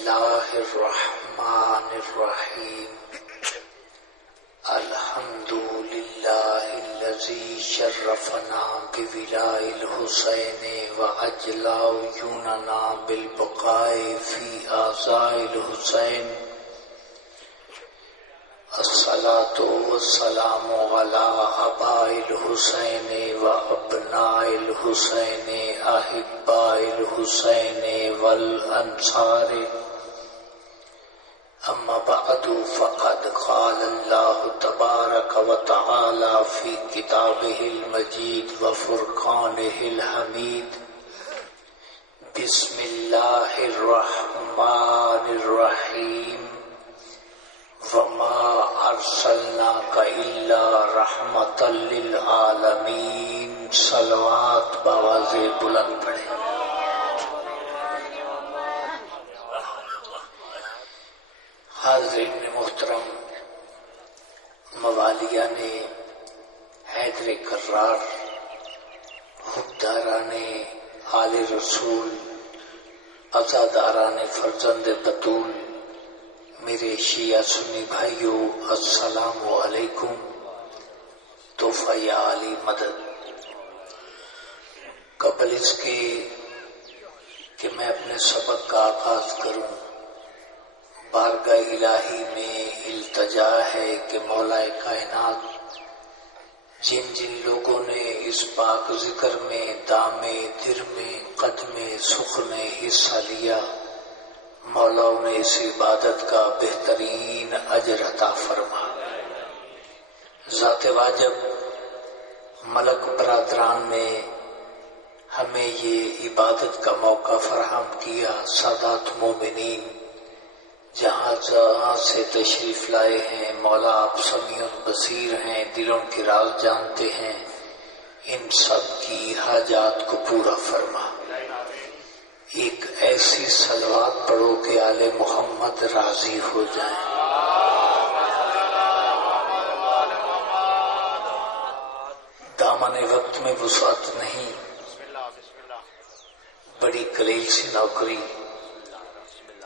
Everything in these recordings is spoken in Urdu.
اللہ الرحمن الرحیم الحمد للہ الذی شرفنا بولاء الحسین واجلا عیوننا بالبقاء فی اعضاء الحسین الصلاة والسلام علی آباء الحسین وابناء الحسین احباء الحسین والانصار اما بعد فقد قال اللہ تبارک وتعالی فی کتابہ المجید وفرقانہ الحمید بسم اللہ الرحمن الرحیم وما ارسلناک الا رحمتا للعالمین. صلوات بآواز بلند پڑھیں. حاضرین محترم، موالیان حیدر کرار، حبداران آل رسول، عزاداران فرزند بطول، میرے شیعہ سنی بھائیوں، السلام علیکم. تحفہ یا علی مدد. قبل اس کے کہ میں اپنے سبق کا آغاز کروں، بارگاہ الہی میں التجا ہے کہ مولا کائنات جن جن لوگوں نے اس پاک ذکر میں دامے درمے قدمے سخ میں حصہ لیا، مولا نے اس عبادت کا بہترین اجر عطا فرما. ذات واجب ملک برادران نے ہمیں یہ عبادت کا موقع فراہم کیا. سادات مومنین جہاں جہاں سے تشریف لائے ہیں، مولا آپ سمیع بصیر ہیں، دلوں کے راز جانتے ہیں. ان سب کی حاجات کو پورا فرما. ایک ایسی صلوات پڑھو کہ آل محمد راضی ہو جائیں. دامن وقت میں وسعت نہیں، بڑی قلیل سی نوکری،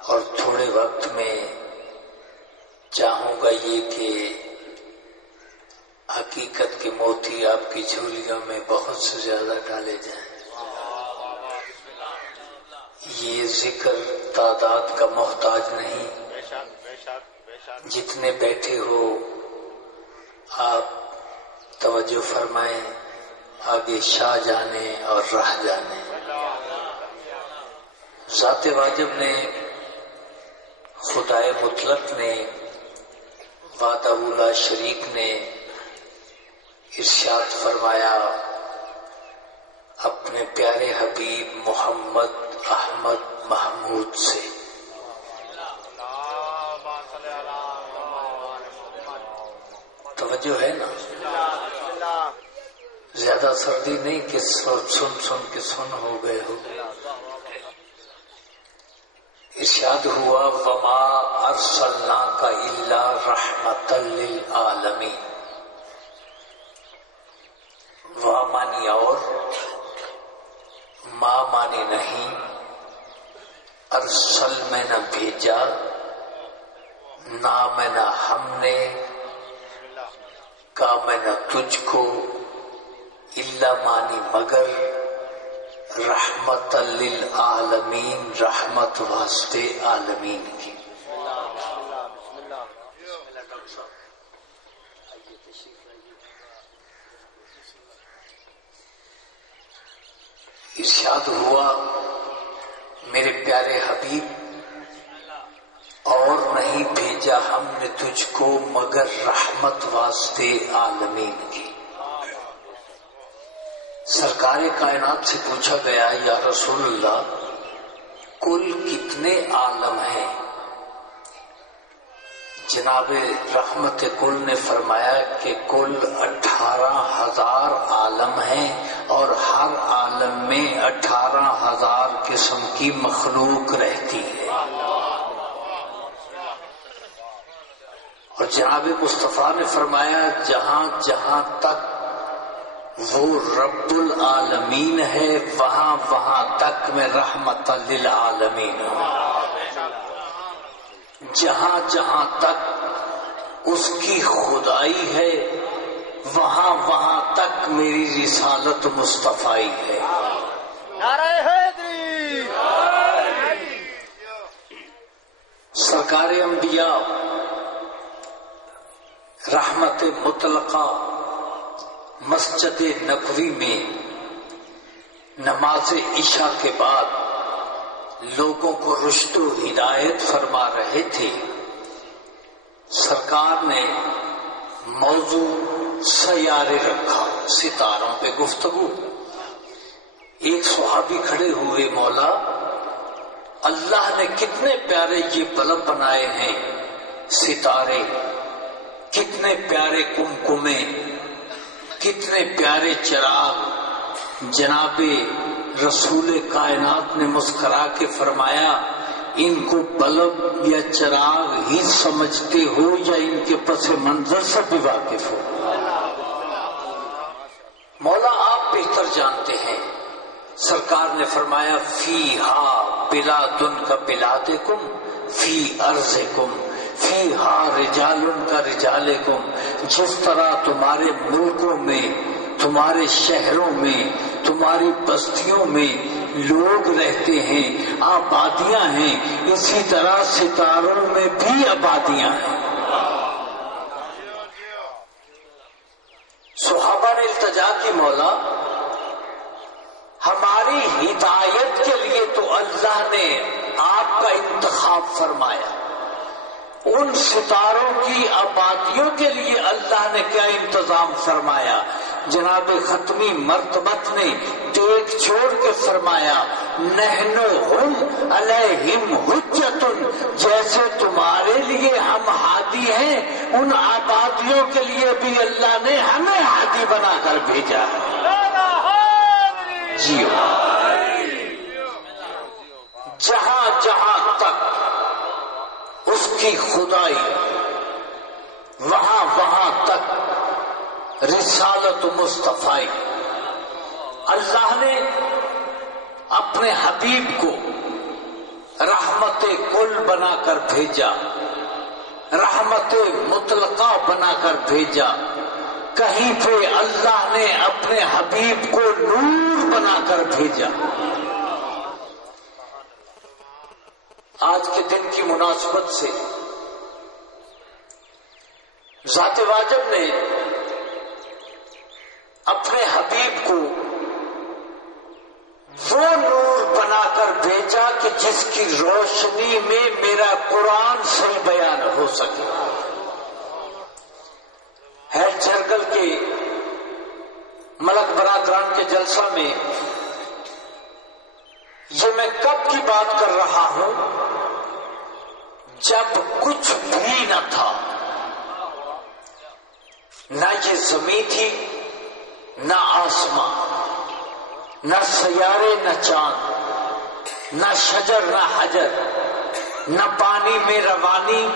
اور تھوڑے وقت میں چاہوں گا یہ کہ حقیقت کے موتی آپ کی جھولیوں میں بہت سے زیادہ ڈالے جائیں. یہ ذکر تعداد کا محتاج نہیں. جتنے بیٹھے ہو آپ توجہ فرمائیں، آگے شاہ جانے اور راہ جانے. ذات واجب نے، خدائے مطلق نے، وحدہ لا شریک نے ارشاد فرمایا اپنے پیارے حبیب محمد احمد محمود سے، توجہ ہے نا؟ زیادہ سردی نہیں کہ سن سن کے سن ہو گئے ہو. ارشاد ہوا وما ارسلناک الا رحمتا للعالمین. وا مانی اور، ما مانی نہیں. ارسل میں نہ بھیجا، نہ میں نہ ہم نے، کا میں نہ تجھ کو، الا مانی مگر، رحمت للعالمین رحمت واسطے عالمین کی. ارشاد ہوا میرے پیارے حبیب، اور نہیں بھیجا ہم نے تجھ کو مگر رحمت واسطے عالمین کی. سرکار کائنات سے پوچھا گیا یا رسول اللہ کل کتنے عالم ہیں؟ جناب رحمت کل نے فرمایا کہ کل 18,000 عالم ہیں، اور ہر عالم میں 18,000 قسم کی مخلوق رہتی ہے. اور جناب مصطفیٰ نے فرمایا جہاں جہاں تک وہ رب العالمین ہے وہاں وہاں تک میں رحمت للعالمین ہوں. جہاں جہاں تک اس کی خدائی ہے وہاں وہاں تک میری رسالت مصطفائی ہے۔ نعرہ حیدری۔ سرکار انبیاء رحمت مطلقہ مسجد نبوی میں نماز عشاء کے بعد لوگوں کو رشد و ہدایت فرما رہے تھے۔ سرکار نے موضوع سیارے رکھا، ستاروں پہ گفتگو۔ ایک صحابی کھڑے ہوئے، مولا اللہ نے کتنے پیارے یہ بلب بنائے ہیں، ستارے، کتنے پیارے کمکمے، کتنے پیارے چراغ۔ جناب رسول کائنات نے مسکرا کے فرمایا، ان کو بلب یا چراغ ہی سمجھتے ہو یا ان کے پس منظر سے بھی واقف ہو؟ مولا آپ بہتر جانتے ہیں۔ سرکار نے فرمایا، فیہا بلادن کا بلادکم فی ارضکم فیہا رجالن کا رجالکم۔ جس طرح تمہارے ملکوں میں، تمہارے شہروں میں، تمہاری بستیوں میں لوگ رہتے ہیں، آبادیاں ہیں، اسی طرح ستاروں میں بھی آبادیاں ہیں۔ صحابہ نے التجا کی، مولا ہماری ہدایت کے لیے تو اللہ نے آپ کا انتخاب فرمایا، ان ستاروں کی آبادیوں کے لیے اللہ نے کیا انتظام فرمایا؟ جناب ختمی مرتبت نے ٹیک چھوڑ کے فرمایا، نحن ہم علیہم حجت، جیسے تمہارے لیے ہم ہادی ہیں، ان آبادیوں کے لیے بھی اللہ نے ہمیں ہادی بنا کر بھیجا ہے۔ جی جہاں جہاں تک اس کی خدائی، وہاں وہاں تک رسالت مصطفی۔ اللہ نے اپنے حبیب کو رحمت کل بنا کر بھیجا، رحمت مطلقہ بنا کر بھیجا۔ کہیں پہ اللہ نے اپنے حبیب کو نور بنا کر بھیجا۔ آج کے دن کی مناسبت سے ذات واجب نے اپنے حبیب کو وہ نور بنا کر بھیجا کہ جس کی روشنی میں میرا قرآن صحیح بیان ہو سکے۔ ہیڈ جرگل کے ملک برادران کے جلسہ میں یہ میں کب کی بات کر رہا ہوں؟ جب کچھ بھی نہ تھا، نہ یہ زمین تھی، نہ آسمان، نہ سیارے، نہ چاند، نہ شجر، نہ حجر، نہ پانی میں روانی،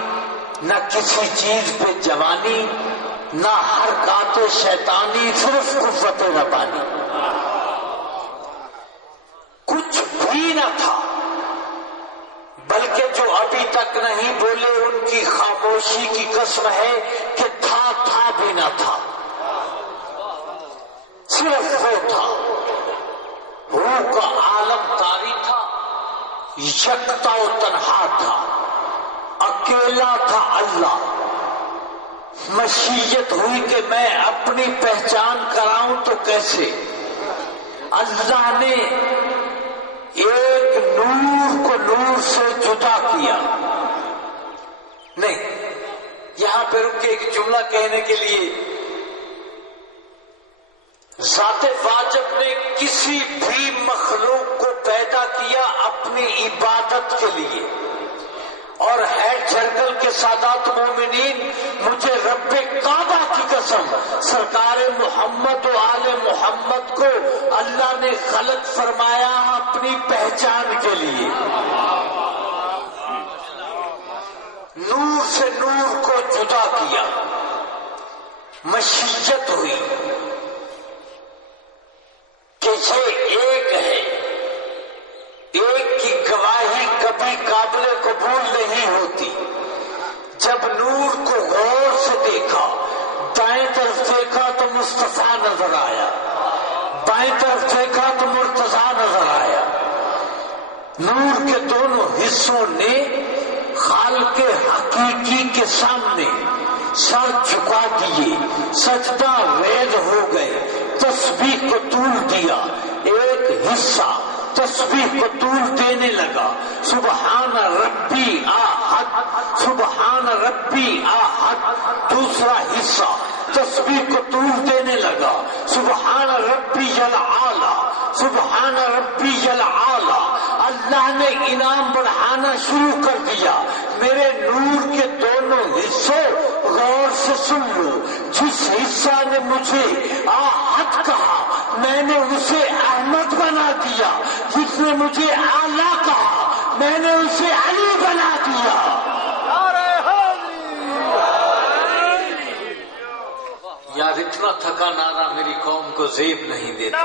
نہ کسی چیز پہ جوانی، نہ حرکات شیطانی، صرف قوت ربانی۔ کچھ بھی نہ تھا، بلکہ جو ابھی تک نہیں بولے ان کی خاموشی کی قسم ہے کہ تھا بھی نہ تھا، صرف وہ تھا۔ روح کا عالم طاری تھا، یکتا و تنہا تھا، اکیلا تھا اللہ۔ مشیت ہوئی کہ میں اپنی پہچان کراؤں تو کیسے؟ اللہ نے ایک نور کو نور سے جدا کیا۔ نہیں، یہاں پہ رک کے ایک جملہ کہنے کے لیے، ذات واجب نے کسی بھی مخلوق کو پیدا کیا اپنی عبادت کے لیے، اور ہیڈ جرگل کے سادات مومنین، مجھے رب کعبہ کی قسم، سرکار محمد و آل محمد کو اللہ نے خلق فرمایا اپنی پہچان کے لیے۔ نور سے نور کو جدا کیا، مشیت ہوئی کہ یہ ایک ہے، ایک کی گواہی کبھی قابل قبول نہیں ہوتی۔ دائیں طرف دیکھا تو مصطفیٰ نظر آیا، بائیں طرف دیکھا تو مرتضیٰ نظر آیا۔ نور کے دونوں حصوں نے خالق حقیقی کے سامنے سر جھکا دیے، سجدہ ریز ہو گئے، تسبیح کو طول دیا۔ ایک حصہ تسبیح کو طول دینے لگا، سبحان ربی احد، سبحان ربی احد۔ دوسرا حصہ تسبیح کو طول دینے لگا، سبحان ربی الاعلی، سبحان ربی الاعلی۔ اللہ نے انعام بڑھانا شروع کر دیا۔ میرے نور کے دونوں حصوں غور سے سن لو، جس حصہ نے مجھے احد کہا میں نے اسے احمد بنا دیا، جس نے مجھے اعلیٰ کہا میں نے اسے علی بنا دیا۔ یار اتنا تھکا نعرہ میری قوم کو زیب نہیں دیتا۔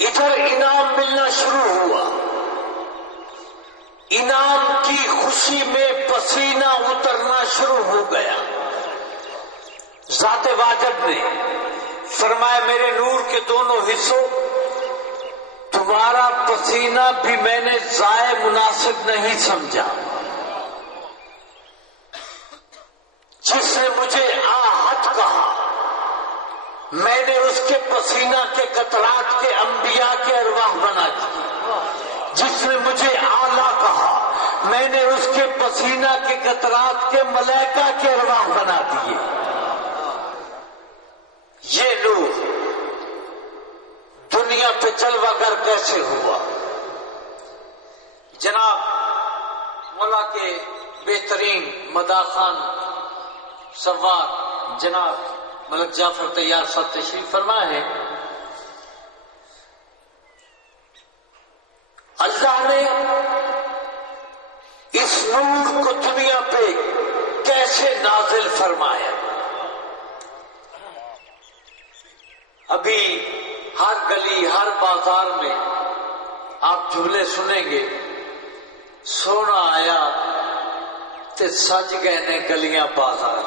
ادھر انعام ملنا شروع ہوا، انعام کی خوشی میں پسینہ اترنا شروع ہو گیا۔ ذات واجب نے فرمایا میرے نور کے دونوں حصوں تمہارا پسینہ بھی میں نے ضائع مناسب نہیں سمجھا۔ جس نے مجھے آہت کہا میں نے اس کے پسینہ کے قطرات کے انبیاء کے ارواح بنا دی، جس نے مجھے اعلیٰ کہا میں نے اس کے پسینہ کے قطرات کے ملائکہ کے ارواح بنا دیے۔ یہ نور دنیا پہ جلوہ گر کیسے ہوا؟ جناب مولا کے بہترین مداخان سوار جناب ملک جعفر طیار صاحب تشریف فرما ہے۔ اللہ نے اس نور کو دنیا پہ کیسے نازل فرمایا؟ ابھی ہر گلی ہر بازار میں آپ جملے سنیں گے، سونا آیا تے سج گئے نے گلیاں بازار۔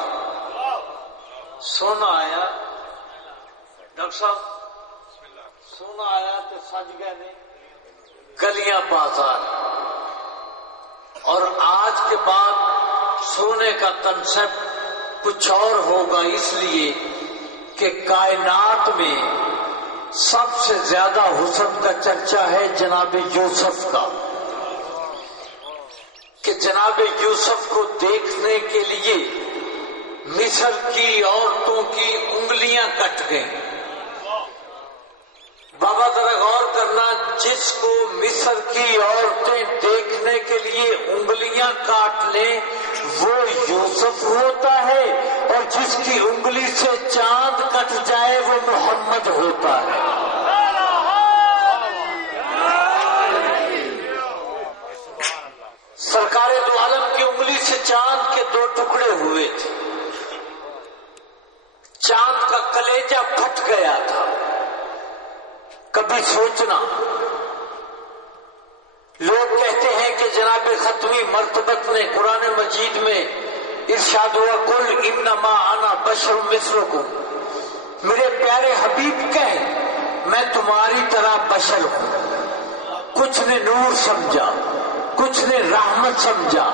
سونا آیا ڈاکٹر صاحب، سونا آیا تے سج گئے نے گلیاں بازار۔ اور آج کے بعد سونے کا کنسپٹ کچھ اور ہوگا، اس لیے کہ کائنات میں سب سے زیادہ حسن کا چرچا ہے جناب یوسف کا، کہ جناب یوسف کو دیکھنے کے لیے مصر کی عورتوں کی انگلیاں کٹ گئیں۔ بابا ذرا غور کرنا، جس کو مصر کی عورتیں دیکھنے کے لیے انگلیاں کاٹ لیں وہ یوسف ہوتا ہے، اور جس کی انگلی سے چاند کٹ جائے وہ محمد ہوتا ہے۔ سرکار دو عالم کی انگلی سے چاند کے دو ٹکڑے ہوئے تھے، چاند کا کلیجہ پھٹ گیا تھا۔ کبھی سوچنا، لوگ کہتے ہیں کہ جناب ختمی مرتبت نے قرآن مجید میں ارشاد ہوا قل انما انا بشر مثلکم، میرے پیارے حبیب کہیں میں تمہاری طرح بشر ہوں۔ کچھ نے نور سمجھا، کچھ نے رحمت سمجھا،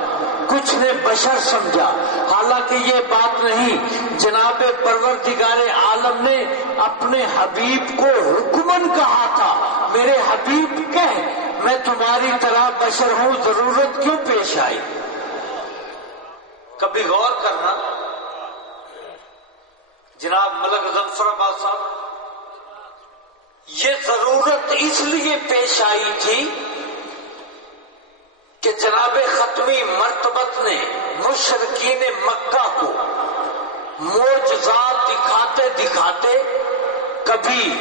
کچھ نے بشر سمجھا، حالانکہ یہ بات نہیں۔ جناب پروردگار عالم نے اپنے حبیب کو حکمن کہا تھا میرے حبیب کہہ میں تمہاری طرح بشر ہوں، ضرورت کیوں پیش آئی؟ کبھی غور کرنا، جناب ملک ظفر آباد صاحب، یہ ضرورت اس لیے پیش آئی تھی کہ جناب ختمی مرتبت نے مشرکین مکہ کو معجزات دکھاتے دکھاتے کبھی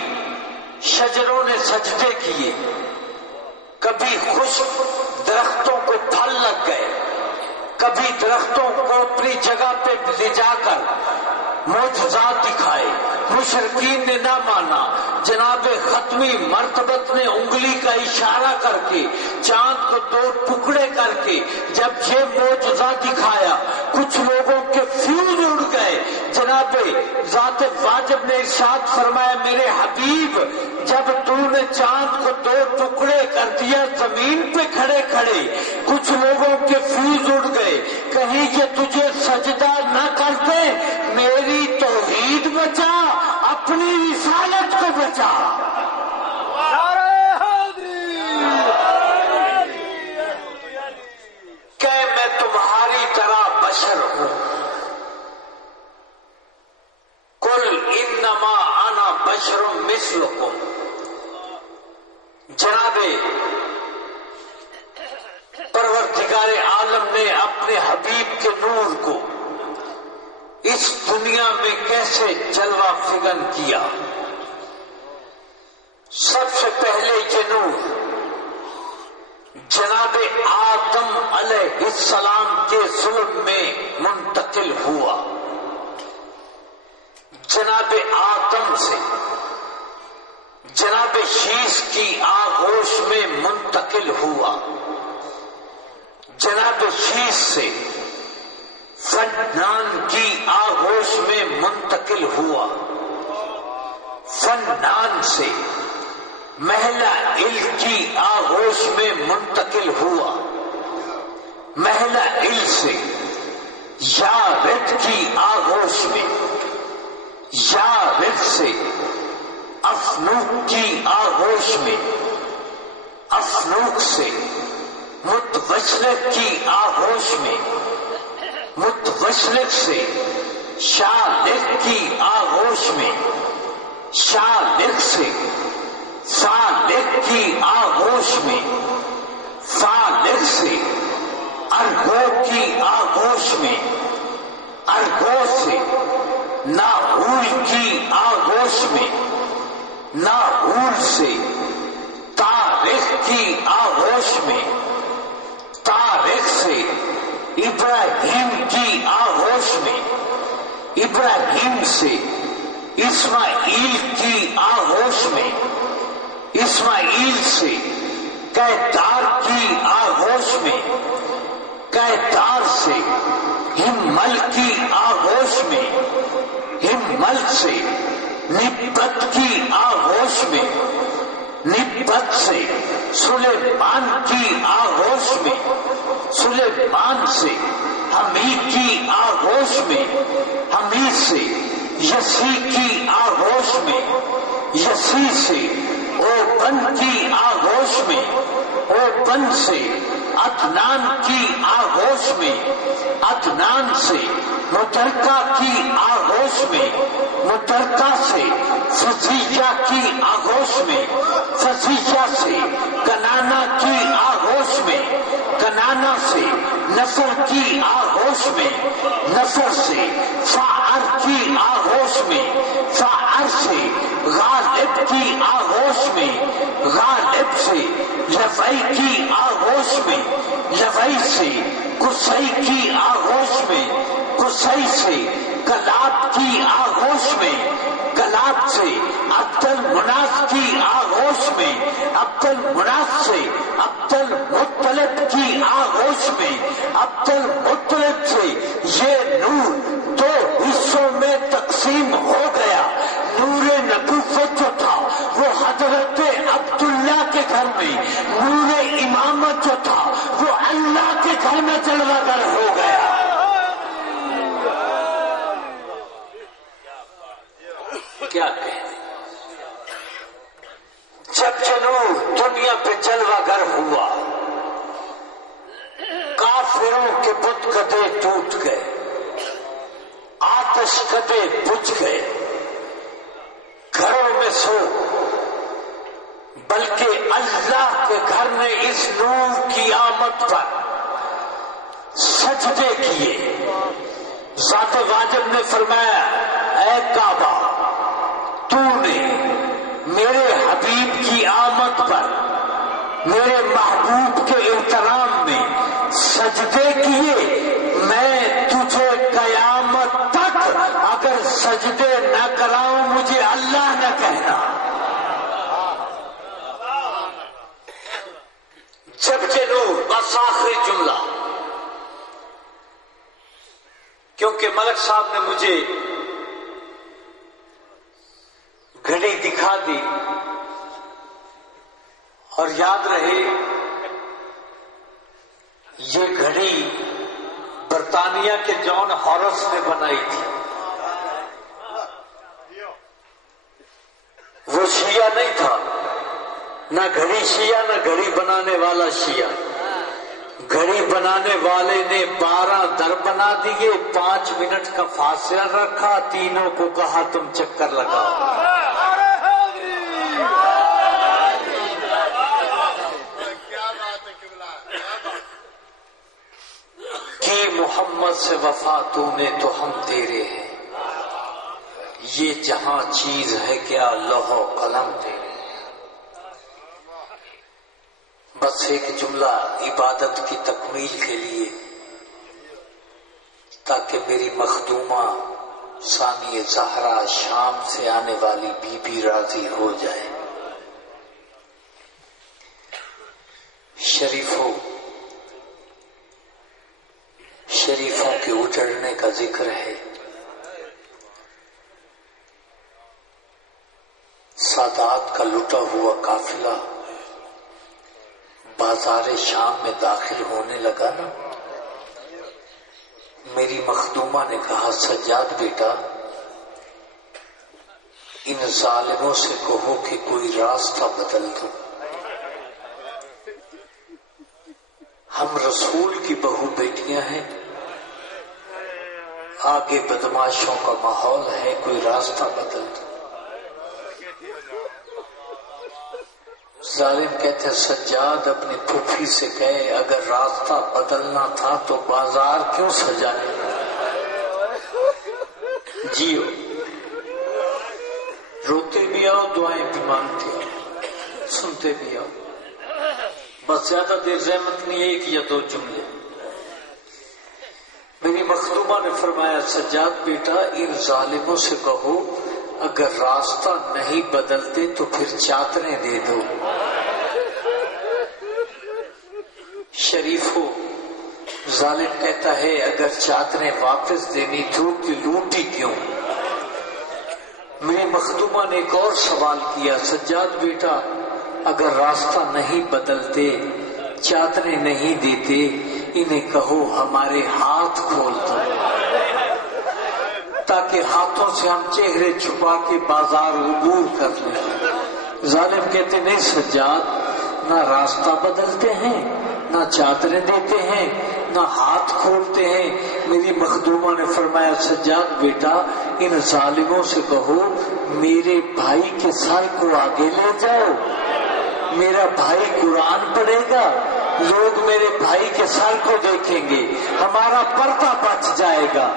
شجروں نے سجدے کیے، کبھی خشک درختوں کو پھل لگ گئے، کبھی درختوں کو اپنی جگہ پہ لے جا کر معجزات دکھائے، مشرکین نے نہ مانا۔ جناب ختمی مرتبت نے انگلی کا اشارہ کر کے چاند کو 2 ٹکڑے کر کے جب یہ معجزہ دکھایا کچھ لوگوں کے فیوز اڑ گئے. جناب ذات واجب نے ارشاد فرمایا میرے حبیب جب تو نے چاند کو 2 ٹکڑے کر دیا زمین پہ کھڑے کھڑے کچھ لوگوں کے فیوز اڑ گئے. کہیں یہ تجھے سجدہ نہ کرتے میری توحید بچا اپنی رسالت کو بچا. کہ میں تمہاری طرح بشر ہوں. قل انما انا بشر مثلکم. جناب پروردگار عالم نے اپنے حبیب کے نور کو اس دنیا میں کیسے جلوہ فگن کیا. سب سے پہلے یہ نور جناب آدم علیہ السلام کے ظلم میں منتقل ہوا. جناب آدم سے جناب شیش کی آغوش میں منتقل ہوا. جناب شیش سے فنان کی آغوش میں منتقل ہوا. فنان سے محلہ عل کی آغوش میں منتقل ہوا. محلہ عل سے یارد کی آغوش میں یارد سے افنوک کی آغوش میں افنوک سے متوسلک کی آغوش میں متوسلک سے شالق کی آغوش میں شالق سے فالق کی آغوش میں فالق سے ارگو کی آغوش میں ارگو سے ناہول کی آغوش میں ناہول سے تاریخ کی آغوش میں تاریخ سے ابراہیم کی آغوش میں ابراہیم سے اسماعیل کی آغوش میں اسماعیل سے قیدار کی آغوش میں قیدار سے ہمل کی آغوش میں ہمل سے نبت کی آغوش میں نبت سے سلیمان کی آغوش میں سلیمان سے حمید کی آغوش میں حمید سے یسی کی آغوش میں یسی سے اوپن کی آغوش میں اوپن سے عدنان کی آغوش میں عدنان سے مترکہ کی آغوش میں مترکہ سے فضیجہ کی آغوش میں فضیجہ سے کنانا کی آغوش میں کنانا سے نصر کی آغوش میں نصر سے فاعر کی آغوش میں فاعر سے غالب کی آغوش میں غالب سے لفئی کی آغوش میں لفئی سے قصی کی آغوش میں قصی سے کلاب کی آغوش میں کلاب سے عبد المناف کی آغوش میں عبد المناف سے عبد المطلب کی آغوش میں عبد المطلب سے یہ نور 2 حصوں میں تقسیم ہو گیا. نور نبوت جو تھا وہ حضرت عبداللہ کے گھر میں نور امامت جو تھا وہ اللہ کے گھر میں جلوہ گر ہو گیا. کیا کہتے جب نور دنیا پہ جلوہ گر ہوا کافروں کے بت کدے ٹوٹ گئے آتش کدے بجھ گئے گھروں میں سو بلکہ اللہ کے گھر نے اس نور کی آمد پر سجدے کیے. ذات واجب نے فرمایا اے کعبہ تو نے میرے حبیب کی آمد پر میرے محبوب کے احترام میں سجدے کیے. میں تجھے قیامت تک اگر سجدے نہ کراؤں مجھے اللہ نہ کہنا. چونکہ ملک صاحب نے مجھے گھڑی دکھا دی اور یاد رہے یہ گھڑی برطانیہ کے جان ہارس نے بنائی تھی. وہ شیعہ نہیں تھا، نہ گھڑی شیعہ نہ گھڑی بنانے والا شیعہ. گھڑی بنانے والے نے 12 در بنا دیے، 5 منٹ کا فاصلہ رکھا، تینوں کو کہا تم چکر لگاؤ. کی محمد سے وفا تو نے تو ہم تیرے ہیں، یہ جہاں چیز ہے کیا لوح و قلم تیرے ہیں. بس ایک جملہ عبادت کی تکمیل کے لیے، تاکہ میری مخدومہ ثانی زہرا شام سے آنے والی بی بی راضی ہو جائے. شریفوں کے اجڑنے کا ذکر ہے. سادات کا لٹا ہوا قافلہ بازار شام میں داخل ہونے لگا نا. میری مخدومہ نے کہا سجاد بیٹا ان ظالموں سے کہو کہ کوئی راستہ بدل دو. ہم رسول کی بہو بیٹیاں ہیں، آگے بدماشوں کا ماحول ہے، کوئی راستہ بدل دو. ظالم کہتے ہیں سجاد اپنی پھوپھی سے کہے اگر راستہ بدلنا تھا تو بازار کیوں سجائے. جیو، روتے بھی آؤ، دعائیں بھی مانگتے آؤ، سنتے بھی آؤ. بس زیادہ دیر زحمت نہیں، 1 یا 2 جملے. میری مخدومہ نے فرمایا سجاد بیٹا ان ظالموں سے کہو اگر راستہ نہیں بدلتے تو پھر چادریں دے دو. شریف ہو. ظالم کہتا ہے اگر چادریں واپس دینی تو لوٹی کیوں. میری مخدومہ نے ایک اور سوال کیا سجاد بیٹا اگر راستہ نہیں بدلتے، چادریں نہیں دیتے، انہیں کہو ہمارے ہاتھ کھول دو تاکہ ہاتھوں سے ہم چہرے چھپا کے بازار عبور کر لیں. ظالم کہتے نہیں سجاد نہ راستہ بدلتے ہیں، نہ چادریں دیتے ہیں، نہ ہاتھ کھولتے ہیں. میری مخدومہ نے فرمایا سجاد بیٹا ان ظالموں سے کہو میرے بھائی کے سر کو آگے لے جاؤ، میرا بھائی قرآن پڑھے گا، لوگ میرے بھائی کے سر کو دیکھیں گے، ہمارا پردہ بچ جائے گا.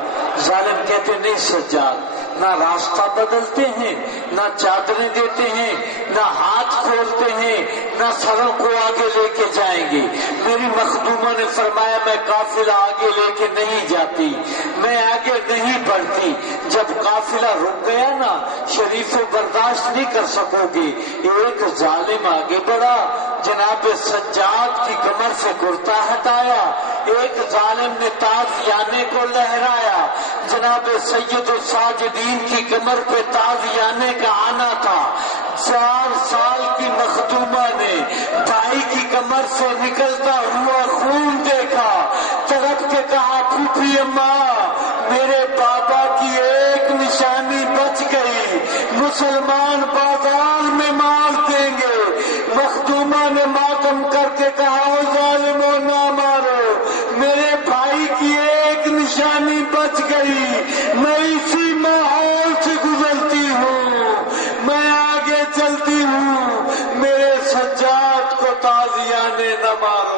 ظالم کہتے نہیں سجاد نہ راستہ بدلتے ہیں، نہ چادریں دیتے ہیں، نہ ہاتھ کھولتے ہیں، نہ سروں کو آگے لے کے جائیں گے. میری مخدومہ نے فرمایا میں قافلہ آگے لے کے نہیں جاتی، میں آگے نہیں بڑھتی. جب قافلہ رک گیا نا شریفوں برداشت نہیں کر سکو گے. ایک ظالم آگے بڑھا، جناب سجاد کی کمر سے کرتا ہٹایا. ایک ظالم نے تازیانے کو لہرایا. جناب سید الساجدین کی کمر پہ تازیانے کا آنا تھا. 4 سال کی مخدومہ نے بھائی کی کمر سے نکلتا ہوا خون دیکھا، تڑپ کے کہا پھوپھی اماں میرے بابا کی ایک نشانی بچ گئی، مسلمان بازار میں مار دیں گے. مخدومہ نے ماتم کر کے کہا او ظالموں نہ مارو، میرے بھائی کی ایک نشانی بچ گئی، میں اسی ماحول سے گزرتی ہوں، میں آگے چلتی ہوں، میرے سجاد کو تازیانے نہ مارو.